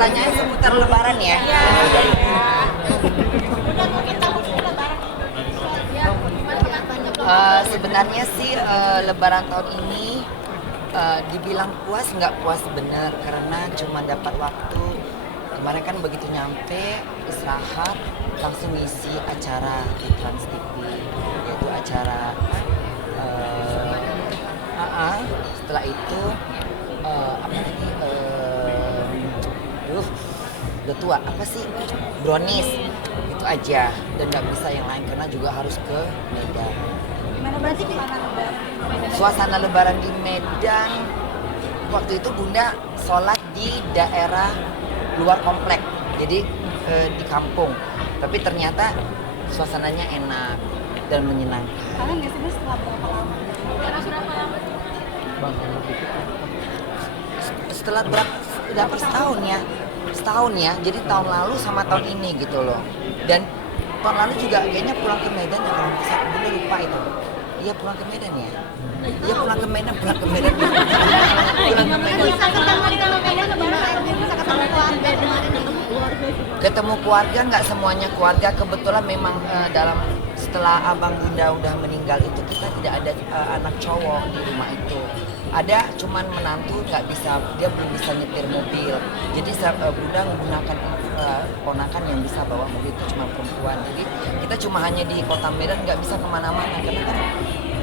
pertanyaan seputar Lebaran ya. Sebenarnya sih Lebaran tahun ini dibilang puas nggak puas bener karena cuma dapat waktu. Kemarin kan begitu nyampe istirahat langsung ngisi acara di Trans TV, yaitu acara setelah itu apa lagi udah tua apa sih brownies itu aja dan nggak bisa yang lain karena juga harus ke Medan. Gimana berarti di mana Lebaran? Suasana Lebaran di Medan waktu itu Bunda sholat di daerah luar komplek, jadi di kampung, tapi ternyata suasananya enak dan menyenangkan. Kalian biasanya setelah berapa lama? Setelah berapa setahun ya, jadi tahun lalu sama tahun ini gitu loh. Dan tahun lalu juga kayaknya pulang ke Medan ya kalau nggak salah, Bunda lupa itu. Iya pulang ke Medan ya. Iya pulang ke Medan. Pulang ke Medan. Bisa ketemu di Medan Lebaran, bisa ketemu keluarga kemarin di keluarga. Ketemu keluarga nggak semuanya keluarga, kebetulan memang dalam setelah abang Bunda udah meninggal itu kita tidak ada anak cowok di rumah itu. Ada cuman menantu nggak bisa, dia belum bisa nyetir mobil. Jadi Bunda menggunakan ponakan yang bisa bawa mobil itu cuma perempuan. Jadi kita cuma hanya di kota Medan, nggak bisa kemana-mana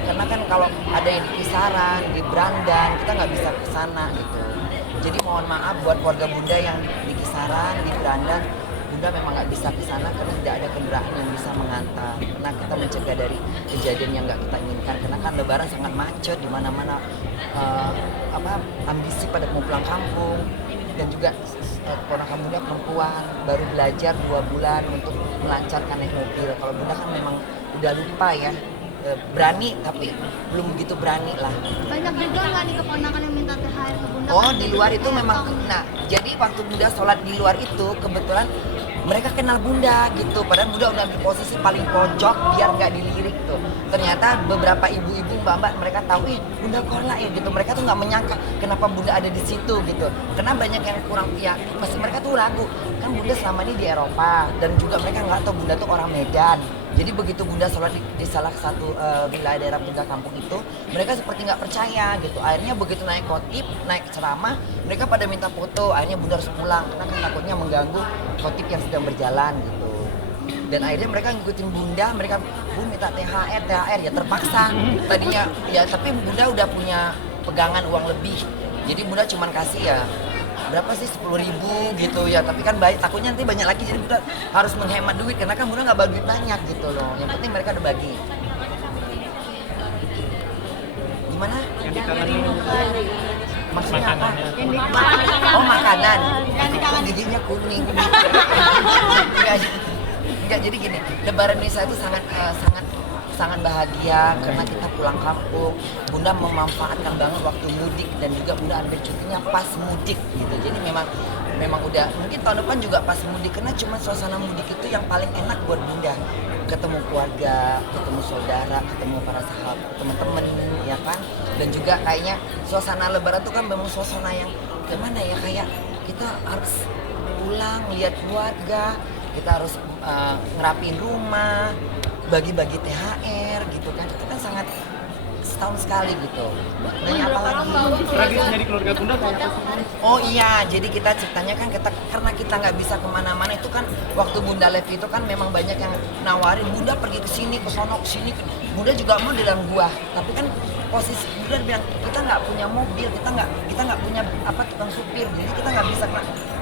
karena kan kalau ada yang di Kisaran, di Brandan, kita nggak bisa ke sana gitu. Jadi mohon maaf buat keluarga Bunda yang di Kisaran, di Brandan, Bunda memang nggak bisa ke sana karena tidak ada kendaraan yang bisa mengantar. Karena kita mencegah dari kejadian yang nggak kita inginkan. Karena kan Lebaran sangat macet di mana-mana, ambisi pada mau pulang kampung dan juga ponakan Bunda perempuan baru belajar 2 bulan untuk melancarkan naik mobil. Kalau Bunda kan memang udah lupa ya. Berani tapi belum begitu berani lah. Banyak juga nggak nih keponakan yang minta THR ke Bunda? Oh di luar itu memang, nah jadi waktu Bunda sholat di luar itu kebetulan mereka kenal Bunda gitu, padahal Bunda udah di posisi paling pojok biar nggak dilirik tuh. Ternyata beberapa ibu-ibu mbak-mbak mereka tahu, Bunda Korla ya gitu. Mereka tuh nggak menyangka kenapa Bunda ada di situ gitu. Karena banyak yang kurang ya, masih mereka tuh ragu kan Bunda selama ini di Eropa dan juga mereka nggak tahu Bunda tuh orang Medan. Jadi begitu Bunda sholat di salah satu wilayah daerah Bunda kampung itu, mereka seperti nggak percaya gitu. Akhirnya begitu naik khotib, naik ceramah, mereka pada minta foto. Akhirnya Bunda harus pulang karena kan takutnya mengganggu khotib yang sedang berjalan gitu. Dan akhirnya mereka ngikutin Bunda, mereka minta THR ya terpaksa. Tadinya ya tapi Bunda udah punya pegangan uang lebih. Jadi Bunda cuman kasih ya berapa sih 10.000 gitu ya, tapi kan baik takutnya nanti banyak lagi jadi Bunda harus menghemat duit karena kan Bunda nggak bagi banyak gitu loh. Yang penting mereka udah bagi. Gimana? Yang dikangenin Maksudnya apa? makanannya. Oh makanan. Giginya kuning. Enggak, jadi gini, Lebaran Indonesia itu sangat bahagia karena kita pulang kampung. Bunda memanfaatkan banget waktu mudik dan juga Bunda ambil cutinya pas mudik gitu. Jadi memang udah mungkin tahun depan juga pas mudik karena cuma suasana mudik itu yang paling enak buat Bunda. Ketemu keluarga, ketemu saudara, ketemu para sahabat, teman-teman ya kan. Dan juga kayaknya suasana Lebaran itu kan memang suasana yang gimana ya, kayak kita harus pulang lihat keluarga, kita harus ngerapiin rumah, bagi-bagi THR gitu kan, itu kan sangat setahun sekali gitu. Nanya apa lagi? Tradisinya di keluarga Bunda kayak apa sih? Oh iya, jadi kita ceritanya kan karena kita nggak bisa kemana-mana itu kan waktu Bunda live itu kan memang banyak yang nawarin Bunda pergi ke sini, ke sono, ke sini. Bunda juga mau di dalam gua, tapi kan posisi Bunda bilang kita nggak punya mobil, kita nggak punya tukang supir, jadi kita nggak bisa.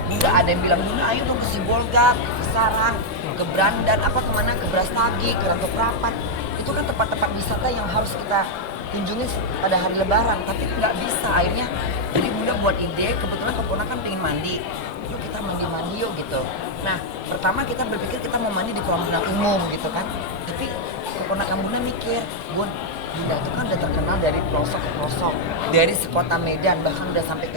Bunda ada yang bilang Bunda ayo dong ke Sibolga, ke Sarang, ke Brandan, kemana, ke Brastagi, ke Rantau Prapat. Itu kan tempat-tempat wisata yang harus kita kunjungi pada hari Lebaran, tapi nggak bisa. Akhirnya jadi Bunda buat ide, kebetulan keponakan pengen mandi, yuk kita mandi yuk gitu. Nah pertama kita berpikir kita mau mandi di kolam renang umum gitu kan, tapi keponakan Bunda mikir, Bunda itu kan udah terkenal dari pelosok ke pelosok, dari sekota Medan, bahkan udah sampai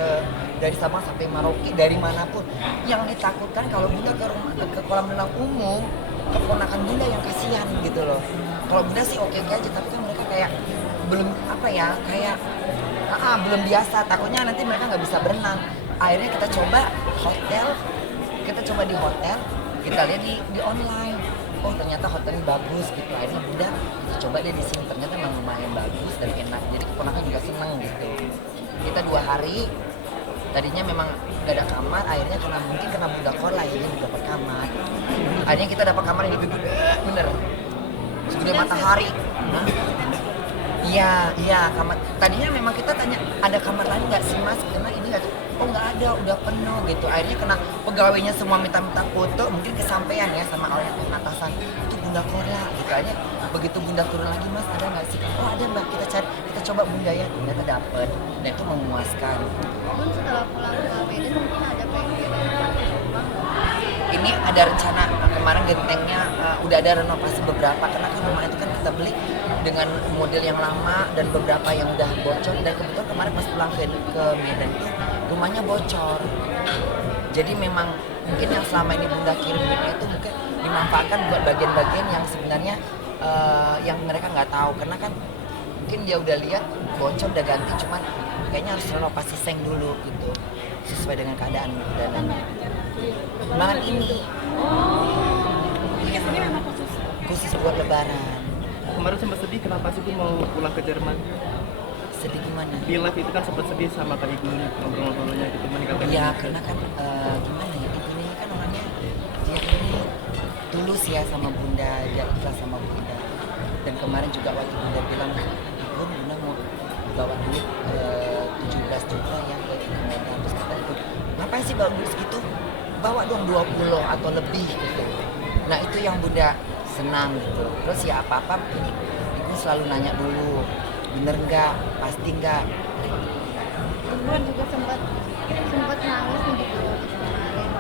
dari Sabang sampai Merauke, dari manapun. Yang ditakutkan kalau Bunda ke kolam renang umum, keponakan Bunda yang kasihan gitu loh. Kalau Bunda sih oke aja, tapi kan mereka kayak belum belum biasa, takutnya nanti mereka nggak bisa berenang. akhirnya kita coba di hotel, kita lihat di online. Oh ternyata hotelnya bagus gitu, akhirnya Bunda kita coba deh di sini, ternyata memang lumayan bagus dan enak, jadi keponakan juga seneng gitu. Kita 2 hari, tadinya memang gak ada kamar, akhirnya karena Bunda Kola akhirnya dapat kamar. Akhirnya kita dapat kamar yang lebih gede, bener, segede matahari. Hah? Iya, kamar. Tadinya memang kita tanya ada kamar lain nggak sih Mas? Karena ini nggak, oh nggak ada, udah penuh gitu. Akhirnya kena pegawainya semua minta foto, mungkin kesampaian ya sama orang atasan. Itu Bunda Kola gitu aja. Begitu Bunda turun lagi Mas, ada nggak sih? Oh ada Mbak, kita coba Bunda ya, ternyata dapet. Dan itu memuaskan. Bun setelah pulang ke Medan mungkin ada pengen rumah. Ini ada rencana kemarin gentengnya udah ada renovasi beberapa, karena kan rumah itu kan kita beli dengan model yang lama dan beberapa yang udah bocor, dan kebetulan kemarin pas pulang ke Medan itu rumahnya bocor. Jadi memang mungkin yang selama ini Bunda kirim itu mungkin dimanfaatkan buat bagian-bagian yang sebenarnya yang mereka nggak tahu, karena kan mungkin dia udah lihat bocor udah ganti, cuman kayaknya harus renovasi seng dulu gitu sesuai dengan keadaan dananya. Makan ini. Biasanya memang Khusus buat lebaran. Kemarin sempat sedih kenapa sih Bu mau pulang ke Jerman? Sedih gimana? Di live itu kan sempat sedih sama Kak Igun ngobrol-ngobrolnya gitu meninggalkan. Iya, karena kan gimana ya, ibu ini kan orangnya dia ini tulus ya sama Bunda, dia ikhlas sama Bunda. Dan kemarin juga waktu Bunda bilang, Ibu, Bunda mau bawa duit 17 juta ya ke Medan. Terus kata Ibu, ngapain sih bawa duit segitu? Bawa dong 20 atau lebih gitu. Nah itu yang Bunda senang gitu. Terus ya apa-apa ini Ibu selalu nanya dulu, bener nggak, pasti nggak. Bun juga sempat nangis nih di video kemarin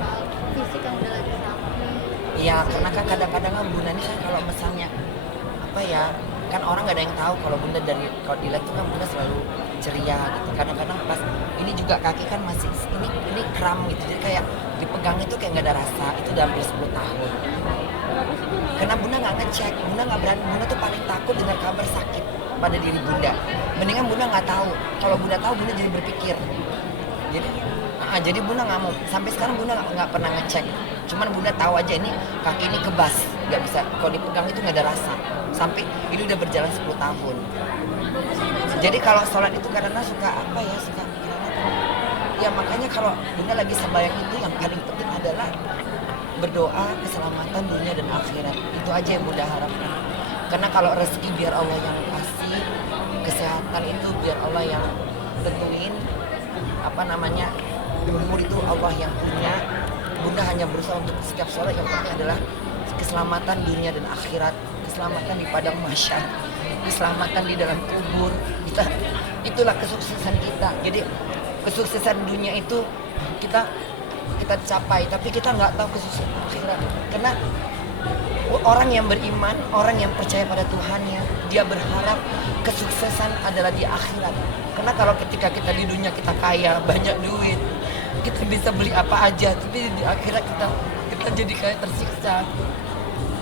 soal fisik yang udah lagi sakit. Iya, karena kan kadang-kadang kan Bunda ini kan kalau misalnya apa ya, kan orang nggak ada yang tahu kalau Bunda dari kalau dilihat tuh kan Bunda selalu ceria gitu. Kadang-kadang pas ini juga kaki kan masih ini kram gitu, jadi kayak dipegang itu kayak nggak ada rasa. Itu udah hampir 10 tahun. Karena Bunda nggak ngecek, Bunda nggak berani. Bunda tuh paling takut dengar kabar sakit pada diri Bunda. Mendingan Bunda nggak tahu. Kalau Bunda tahu, Bunda jadi berpikir. Jadi Bunda nggak mau. Sampai sekarang Bunda nggak pernah ngecek. Cuman Bunda tahu aja ini kaki ini kebas, nggak bisa. Kalau dipegang itu nggak ada rasa. Sampai ini udah berjalan 10 tahun. Jadi kalau sholat itu kadang-kadang suka apa ya, suka ya makanya kalau Bunda lagi sembahyang itu yang paling penting adalah berdoa keselamatan dunia dan akhirat. Itu aja yang Bunda harapkan. Karena kalau rezeki biar Allah yang kasih, kesehatan itu biar Allah yang tentuin, umur itu Allah yang punya. Bunda hanya berusaha untuk setiap sholat yang penting adalah keselamatan dunia dan akhirat, keselamatan di padang mahsyar, keselamatan di dalam kubur. Itulah kesuksesan kita. Jadi kesuksesan dunia itu kita capai, tapi kita nggak tahu kesuksesan akhirat. Karena orang yang beriman, orang yang percaya pada Tuhannya, dia berharap kesuksesan adalah di akhirat. Karena kalau ketika kita di dunia kita kaya, banyak duit, kita bisa beli apa aja, tapi di akhirat kita jadi kayak tersiksa,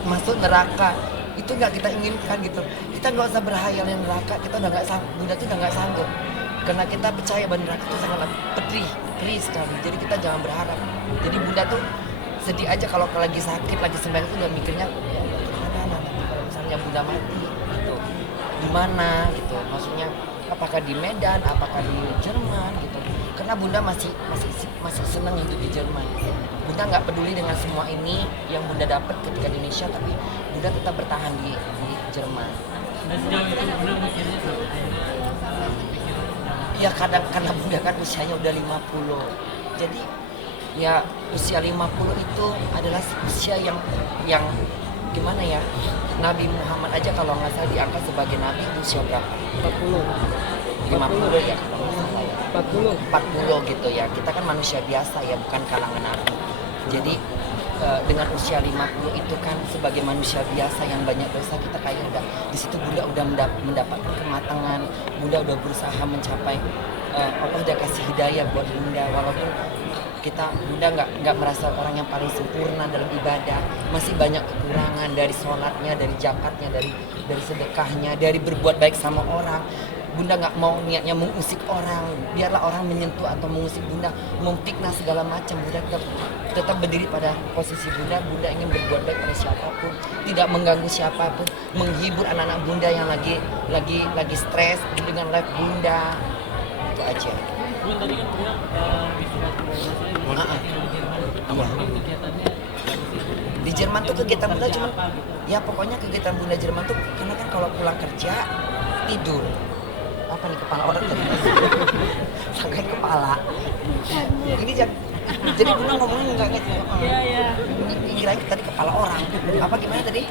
masuk neraka. Itu nggak kita inginkan gitu. Kita nggak usah berhayal yang neraka, kita udah nggak sanggup. Bunda tuh udah nggak sanggup. Karena kita percaya bahwa neraka itu sangat pedih sekali. Jadi kita jangan berharap. Jadi Bunda tuh sedih aja kalau lagi sakit, lagi sembahyang itu udah mikirnya gimana nanti kalau misalnya Bunda mati gitu, gimana gitu. Maksudnya apakah di Medan, apakah di Jerman gitu. Karena Bunda masih senang hidup di Jerman. Bunda nggak peduli dengan semua ini yang Bunda dapat ketika di Indonesia, tapi Bunda tetap bertahan di Jerman. Dan sejauh itu Bunda mikirnya sampai Ya kadang karena Bunda kan usianya udah 50. Jadi ya usia 50 itu adalah usia yang gimana ya, Nabi Muhammad aja kalau nggak salah diangkat sebagai Nabi usia berapa? 50 ya kalau nggak salah ya. 40 gitu ya. Kita kan manusia biasa ya, bukan kalangan Nabi. Jadi dengan usia 50 itu kan sebagai manusia biasa yang banyak dosa, kita kayak udah di situ Bunda udah mendapatkan kematangan. Bunda udah berusaha mencapai Allah udah kasih hidayah buat Bunda, walaupun Bunda nggak merasa orang yang paling sempurna dalam ibadah, masih banyak kekurangan dari sholatnya, dari zakatnya, dari sedekahnya, dari berbuat baik sama orang. Bunda nggak mau niatnya mengusik orang, biarlah orang menyentuh atau mengusik Bunda, memfitnah segala macam. Bunda tetap berdiri pada posisi Bunda. Bunda ingin berbuat baik pada siapapun, tidak mengganggu siapapun, menghibur anak-anak Bunda yang lagi stres dengan live Bunda. Itu aja. Bun, tadi kan bilang festival budaya kegiatannya Di Jerman tuh kegiatan Bunda cuma ya pokoknya kegiatan Bunda Jerman tuh karena kan kalau pulang kerja tidur. Apa nih kepala orang tadi? Sakit kepala. Ini jadi Bunda ngomongnya enggak gitu. Iya. Kirain tadi kepala orang. Apa gimana tadi?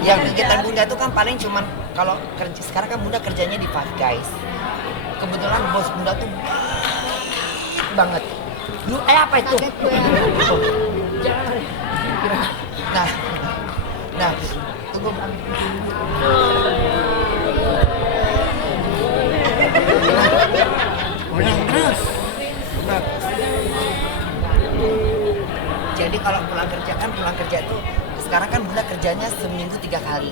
Ya kegiatan Bunda itu kan paling cuman kalau kerja sekarang kan Bunda kerjanya di Five Guys. Kebetulan bos Bunda tuh banget. Lu apa itu? Nah, tunggu. Jadi kalau pulang kerja itu sekarang kan Bunda kerjanya seminggu 3 kali.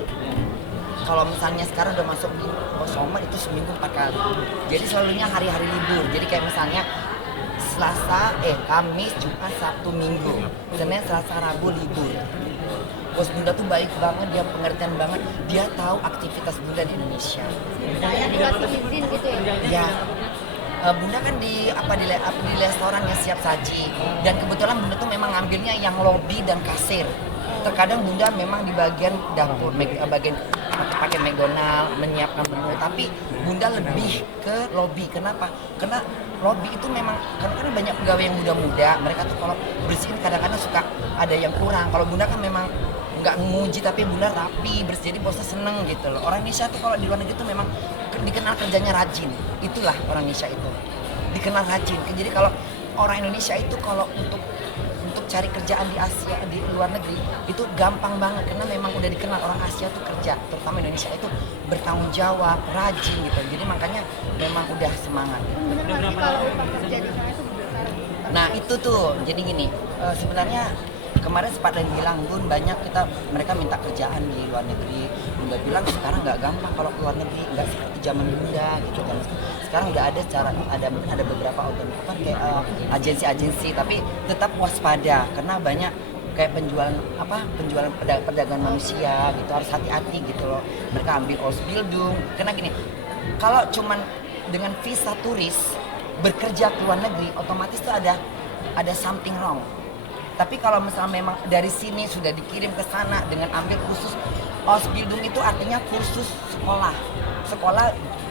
Kalau misalnya sekarang udah masuk di Sommer itu seminggu 4 kali. Jadi selalunya hari-hari libur. Jadi kayak misalnya Kamis, Jumat, Sabtu, Minggu. Senin, Selasa, Rabu libur. Bos Bunda tuh baik banget, dia pengertian banget. Dia tahu aktivitas Bunda di Indonesia. Saya dikasih izin gitu ya? Ya, Bunda kan di restoran yang siap saji. Dan kebetulan Bunda tuh memang ngambilnya yang lobby dan kasir. Terkadang Bunda memang di bagian dapur, bagian pakai McDonald, menyiapkan menu. Tapi Bunda lebih ke lobby. Kenapa? Karena lobby itu memang karena kan banyak pegawai yang muda-muda. Mereka tuh kalau bersihin kadang-kadang suka ada yang kurang. Kalau Bunda kan memang nggak nguji tapi Bunda rapi, bersih, jadi bosnya seneng gitu loh. Orang Indonesia tuh kalau di luar negeri tuh memang dikenal kerjanya rajin. Itulah orang Indonesia itu. Dikenal rajin. Jadi kalau orang Indonesia itu kalau untuk cari kerjaan di Asia, di luar negeri itu gampang banget karena memang udah dikenal orang Asia tuh kerja, terutama Indonesia itu bertanggung jawab, rajin gitu. Jadi makanya memang udah semangat. Bener nggak sih kalau upah kerja di sana itu besar? Nah itu tuh, jadi gini, sebenarnya kemarin sempat lagi bilang Bun, banyak mereka minta kerjaan di luar negeri. Bunda bilang sekarang nggak gampang kalau ke luar negeri, nggak seperti zaman Bunda gitu kan. Sekarang udah ada beberapa agensi-agensi, tapi tetap waspada karena banyak kayak penjualan perdagangan manusia gitu, harus hati-hati gitu loh. Mereka ambil Ausbildung karena gini, kalau cuman dengan visa turis bekerja ke luar negeri otomatis tuh ada something wrong. Tapi kalau misalnya memang dari sini sudah dikirim ke sana dengan ambil khusus Ausbildung itu artinya kursus sekolah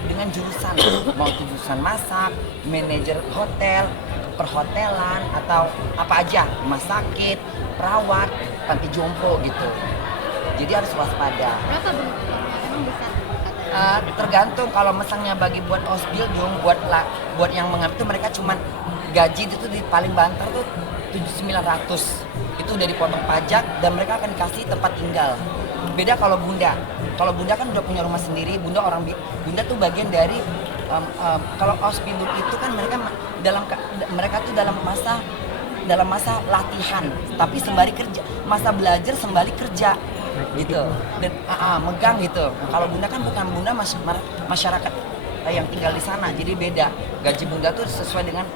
dengan jurusan, mau itu jurusan masak, manajer hotel, perhotelan atau apa aja, rumah sakit, perawat, panti jompo gitu. Jadi harus waspada. Berapa bentuknya? Emang bisa? Tergantung kalau misalnya bagi buat Ausbildung, buat yang mengambil itu mereka cuman gaji itu di paling banter tuh 7.900. Itu udah dipotong pajak dan mereka akan dikasih tempat tinggal. Beda kalau Bunda kan udah punya rumah sendiri. Bunda tuh bagian dari kalau Ausbildung itu kan mereka tuh dalam masa latihan tapi sembari kerja, masa belajar sembari kerja gitu dan megang gitu. Kalau Bunda kan bukan, Bunda masyarakat yang tinggal di sana, jadi beda. Gaji Bunda tuh sesuai dengan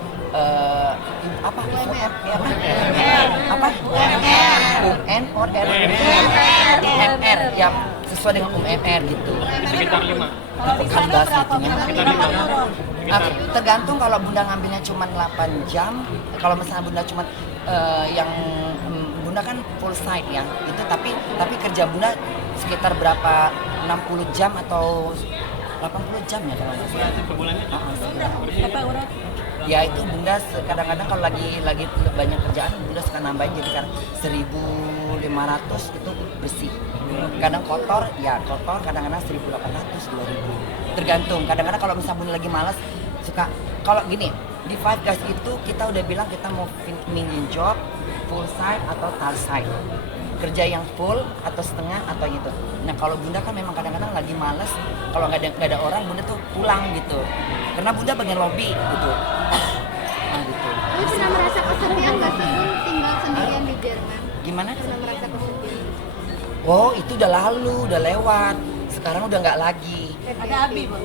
UMR ya, sesuai dengan UMR gitu. Sekitar 5. Bukan bahasa itunya. Tergantung kalau Bunda ngambilnya cuma 8 jam. Kalau misalnya Bunda cuma Bunda kan full side ya. Itu tapi kerja Bunda sekitar berapa 60 jam atau 80 jam ya kalau nggak salah. Per bulannya? Berapa orang? Ya itu Bunda kadang-kadang kalau lagi banyak kerjaan Bunda suka nambahin jadi kan 1.500 itu bersih. Kadang kotor, kadang-kadang 1.800, 2.000. Tergantung. Kadang-kadang kalau misalnya Bunda lagi malas suka kalau gini, di Five Guys itu kita udah bilang kita mau mini job, full side atau tar side. Kerja yang full atau setengah atau gitu. Nah kalau Bunda kan memang kadang-kadang lagi malas, kalau nggak ada orang Bunda tuh pulang gitu. Karena Bunda bagian lobby gitu. Nah gitu. Lu pernah merasa kesepian nggak sih Bun tinggal sendirian di Jerman? Gimana? Pernah merasa kesepian? Oh itu udah lalu, udah lewat. sekarang udah nggak lagi. Ada Abi, Bang.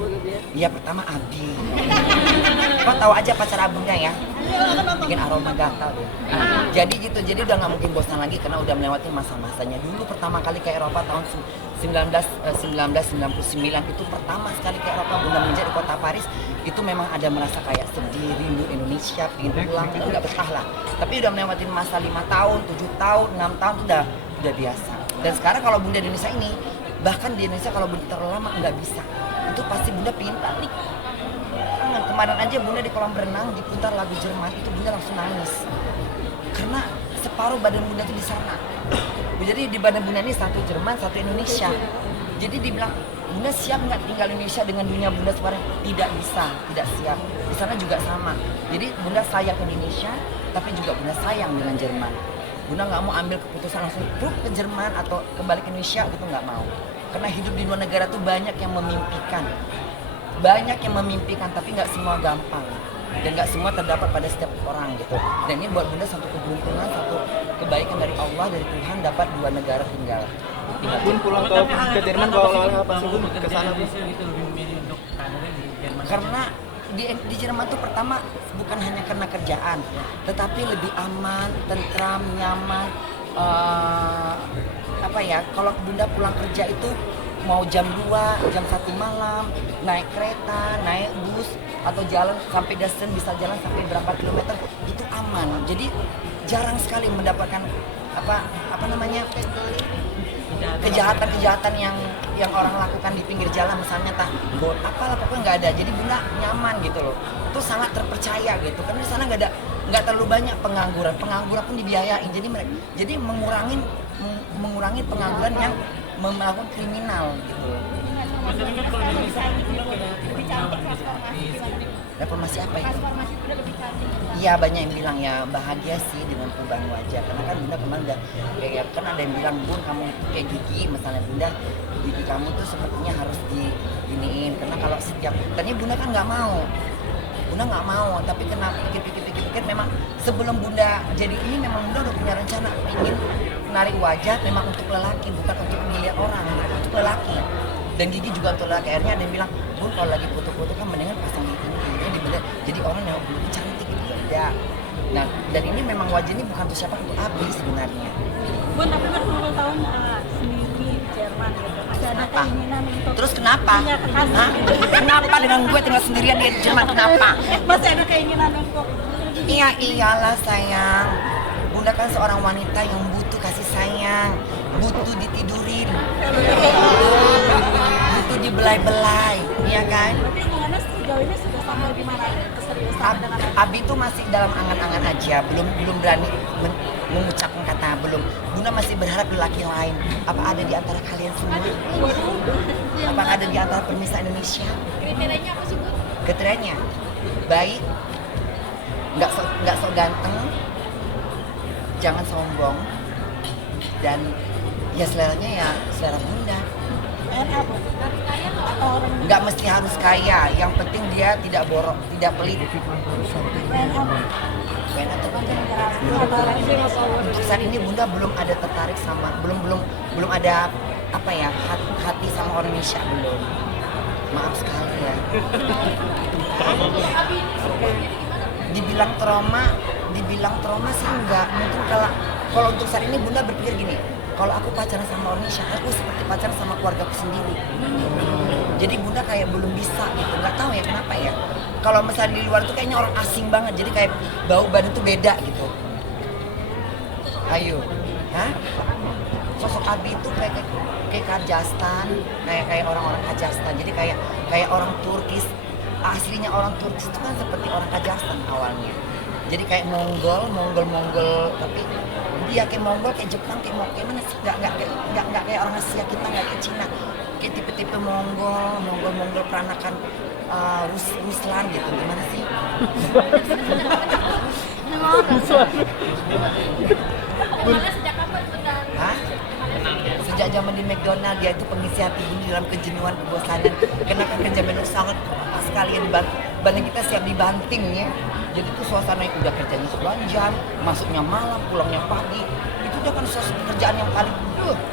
Iya, pertama Abi. Kau tahu aja pacar abangnya ya, bikin aroma gatal deh. Jadi gitu, jadi udah nggak mungkin bosan lagi karena udah melewati masa-masanya. Dulu pertama kali ke Eropa tahun 1999 itu pertama sekali ke Eropa, Bunda menjadi di kota Paris. Itu memang ada merasa kayak sedih, rindu Indonesia, pengen pulang, itu nggak betah lah. Tapi udah melewati masa 5 tahun, 7 tahun, 6 tahun itu udah biasa. Dan sekarang kalau Bunda di Indonesia ini, bahkan di Indonesia kalau Bunda terlalu lama nggak bisa. Itu pasti Bunda pengen balik. Kemarin aja Bunda di kolam renang diputar lagu Jerman, itu Bunda langsung nangis. Karena separuh badan Bunda itu di sana. Jadi di badan Bunda ini satu Jerman, satu Indonesia. Jadi dibilang, Bunda siap nggak tinggal Indonesia dengan dunia Bunda sekarang? Tidak bisa, tidak siap. Di sana juga sama. Jadi Bunda sayang Indonesia, tapi juga Bunda sayang dengan Jerman. Bunda nggak mau ambil keputusan langsung ke Jerman atau kembali ke Indonesia, gitu nggak mau. Karena hidup di luar negara tuh banyak yang memimpikan. Banyak yang memimpikan, tapi nggak semua gampang. Dan nggak semua terdapat pada setiap orang gitu. Dan ini buat Bunda satu keberuntungan, satu kebaikan dari Allah, dari Tuhan dapat 2 negara tinggal. Bun pulang ke Jerman bawa oleh apa sih Bun ke sana Bun? Gitu lebih memilih untuk karirnya di Jerman. Karena di Jerman tuh pertama bukan hanya karena kerjaan, tetapi lebih aman, tentram, nyaman. Apa ya? Kalau Bunda pulang kerja itu mau jam 2, jam 1 malam, naik kereta, naik bus, atau jalan sampai Dresden bisa jalan sampai berapa kilometer, itu aman. Jadi jarang sekali mendapatkan apa namanya kejahatan yang orang lakukan di pinggir jalan, misalnya apalah pokoknya nggak ada. Jadi Bunda nyaman gitu loh. Itu sangat terpercaya gitu. Karena di sana nggak terlalu banyak pengangguran pun dibiayain. Jadi mengurangi pengangguran yang melakukan kriminal gitu. Lebih cantik transformasi gimana? Reformasi apa itu? Transformasi udah lebih cantik. Iya, banyak yang bilang ya bahagia sih dengan perubahan wajah. Karena kan Bunda kemarin udah kayak kan ada yang bilang, Bun kamu itu kayak gigi, misalnya Bunda gigi kamu tuh sepertinya harus diginiin. Karena kalau setiap tadinya Bunda kan nggak mau, tapi kenapa pikir memang sebelum Bunda jadi ini memang Bunda udah punya rencana ingin menarik wajah memang untuk lelaki, bukan untuk melihat orang, untuk lelaki. Dan gigi juga untuk lelaki. Akhirnya ada yang bilang, Bun kalau lagi foto-foto kan mendingan pasang gigi ini bener. Jadi orang yang belum cantik gitu ya. Nah, dan ini memang wajah ini bukan untuk siapa, untuk Abi sebenarnya. Bun, tapi bertahun-tahun sendiri di Jerman gitu. Masih ada Kenapa? keinginan untuk Terus kenapa? punya kekasih. Hah? Kenapa dengan gue tinggal sendirian di Jerman, kenapa? Masih ada keinginan untuk Iya, iyalah sayang. Bunda kan seorang wanita yang butuh kasih sayang, butuh ditidurin, butuh dibelai-belai, iya kan? tapi hubungannya sejauh ini sudah sampai di mana keseriusan dengan Abi tuh masih dalam angan-angan aja, belum berani mengucapkan kata belum. Bunda masih berharap lelaki lain. Apa ada di antara kalian semua? Apa ada di antara pemirsa Indonesia? Kriterianya apa sih, Bu? Kriterianya baik, nggak sok ganteng, jangan sombong, dan ya seleranya ya selera Bunda. apa? Atau orang Nggak mesti harus kaya, yang penting dia tidak borok, tidak pelit. WNM? Enak tuh. Atau orang Untuk saat ini Bunda belum ada tertarik sama, belum ada apa ya hati sama orang Indonesia, belum. Maaf sekali ya. Dibilang trauma sih enggak. Mungkin kalau untuk saat ini Bunda berpikir gini, kalau aku pacaran sama orang Indonesia, aku seperti pacaran sama keluargaku sendiri. Jadi Bunda kayak belum bisa gitu, nggak tahu ya kenapa ya. Kalau misalnya di luar tuh kayaknya orang asing banget, jadi kayak bau badan tuh beda gitu. Ayo, hah? Sosok Abi itu kayak Kajastan, kayak orang-orang Kajastan. Jadi kayak orang Turkis. Aslinya orang Turkis itu kan seperti orang Kajastan awalnya. Jadi kayak Mongol, tapi dia kayak Mongol, kayak Jepang, kayak mana sih? Nggak kayak orang Asia kita, nggak kayak Cina. Kayak tipe-tipe Mongol peranakan Ruslan gitu. Gimana sih? Sejak kapan sebenarnya? Hah? Sejak zaman di McDonald dia itu pengisi hati Bunda dalam kejenuhan, kebosanan. Karena kan kerjaan itu sangat keras sekali ya, badan kita siap dibanting ya. Jadi tuh suasana udah kerjanya 9 jam, masuknya malam, pulangnya pagi. Itu udah kan kerjaan yang paling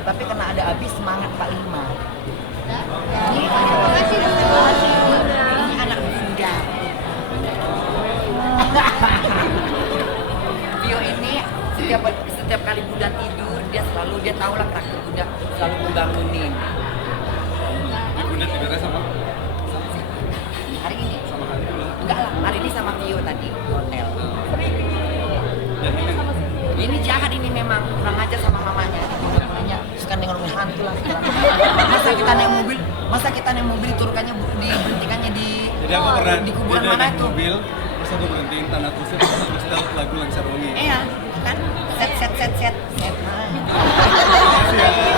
tapi karena ada Abi semangat 45. Bunda. Terima kasih Bunda. Ini anak Bunda. Vio ini setiap kali Bunda tidur dia tahu lah karakter Bunda selalu membangunin. Bunda tidurnya sama Hari ini sama hari dulu. enggak lah, hari ini sama Vio tadi di hotel. Dan Ini jahat ini memang kurang aja sama mamanya. Mamanya suka nengok hantu lah sekarang. Masa kita naik mobil turunkannya diberhentikannya di jadi aku pernah di kuburan jadi mana naik itu? mobil terus aku berhentiin tanah kusir terus aku setel lagu Lancar Wangi. Iya, kan? Set. Makasih ya.